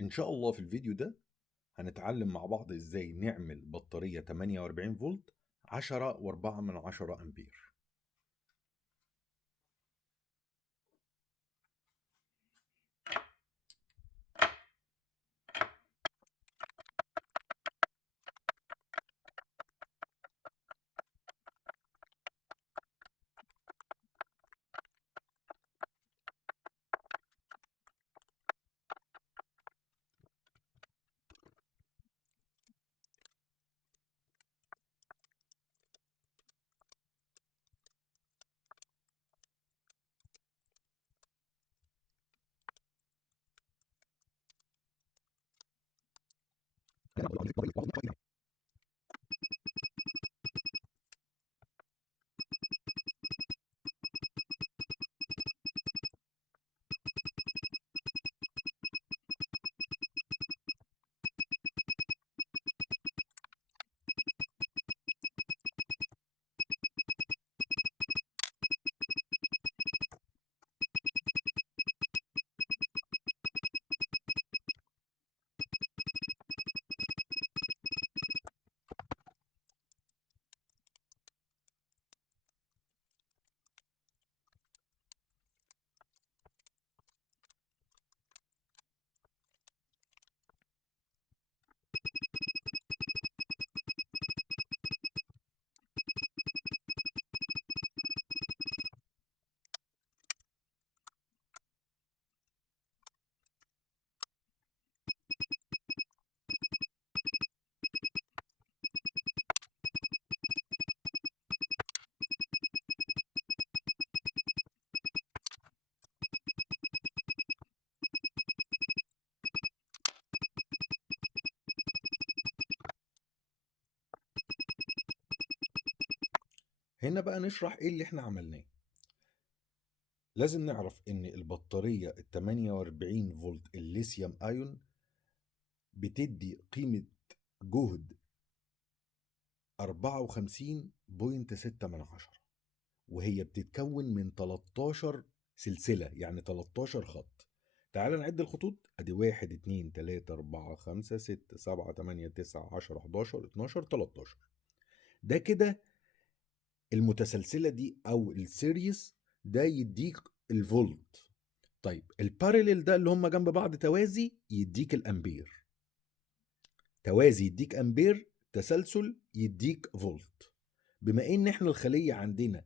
إن شاء الله في الفيديو ده هنتعلم مع بعض إزاي نعمل بطارية 48 فولت 10.4 أمبير. هنا بقى نشرح إيه اللي إحنا عملناه. لازم نعرف إن البطارية ال 48 فولت الليثيوم أيون بتدي قيمة جهد 54.6، وهي بتتكون من 13 سلسلة، يعني 13 خط. تعال نعد الخطوط. ادي 1 2 3 4 5 6 7 8 9 10 11 12 13. ده كده المتسلسلة دي او السيريس ده يديك الفولت. طيب الباريلل ده اللي هم جنب بعض توازي يديك الامبير. توازي يديك امبير، تسلسل يديك فولت. بما ان احنا الخلية عندنا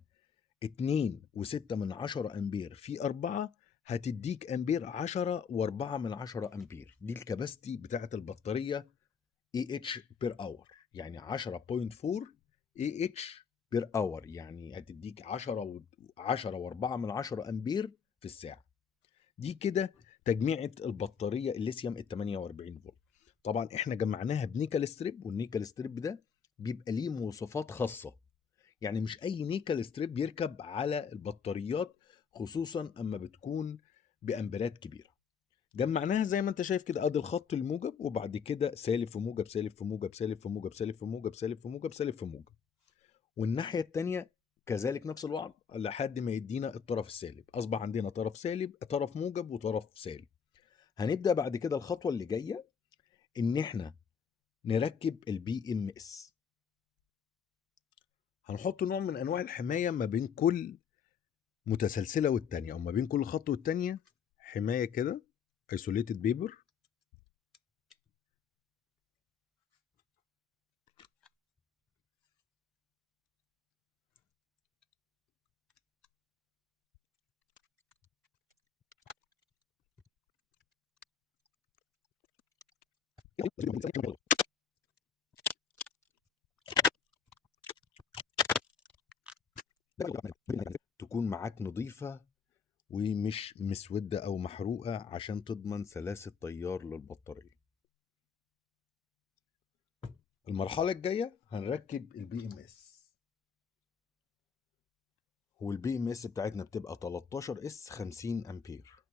2.6 أمبير في 4 هتديك أمبير 10.4 أمبير. دي الكباستي بتاعة البطارية AH بير اور، يعني 10.4 AH بير اور، يعني هتديك 10.4 أمبير في الساعة. دي كده تجميعة البطارية الليثيوم ال 48 فولت. طبعا احنا جمعناها بنيكل ستريب، والنيكل ستريب ده بيبقى ليه مواصفات خاصة. يعني مش اي نيكل ستريب يركب على البطاريات، خصوصا اما بتكون بامبيرات كبيره. جمعناها زي ما انت شايف كده، ادي الخط الموجب، وبعد كده سالب في موجب، سالب في موجب، سالب في موجب، سالب في موجب، سالب في موجب، سالب في موجب. والناحيه الثانيه كذلك نفس الوضع لحد ما يدينا الطرف السالب. اصبح عندنا طرف سالب، طرف موجب، وطرف سالب. هنبدا بعد كده الخطوه اللي جايه ان احنا نركب البي ام اس. هنحط نوع من انواع الحمايه ما بين كل متسلسله والتانيه، او ما بين كل خط والتانيه حمايه كده، ايسوليتد بيبر. تكون معاك نظيفه ومش مسوده او محروقه عشان تضمن سلاسه تيار للبطاريه. المرحله الجايه هنركب البي ام اس، والبي ام اس بتاعتنا بتبقى 13 اس 50 امبير.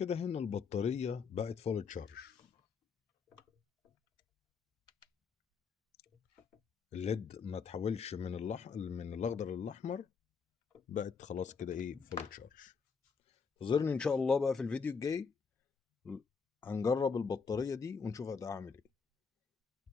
كده هنا البطارية بقت فول تشارج. الليد ما تحولش من من الاخضر للاحمر، بقت خلاص كده ايه فول تشارج. انتظرني ان شاء الله بقى في الفيديو الجاي هنجرب البطارية دي ونشوف هتعمل ايه.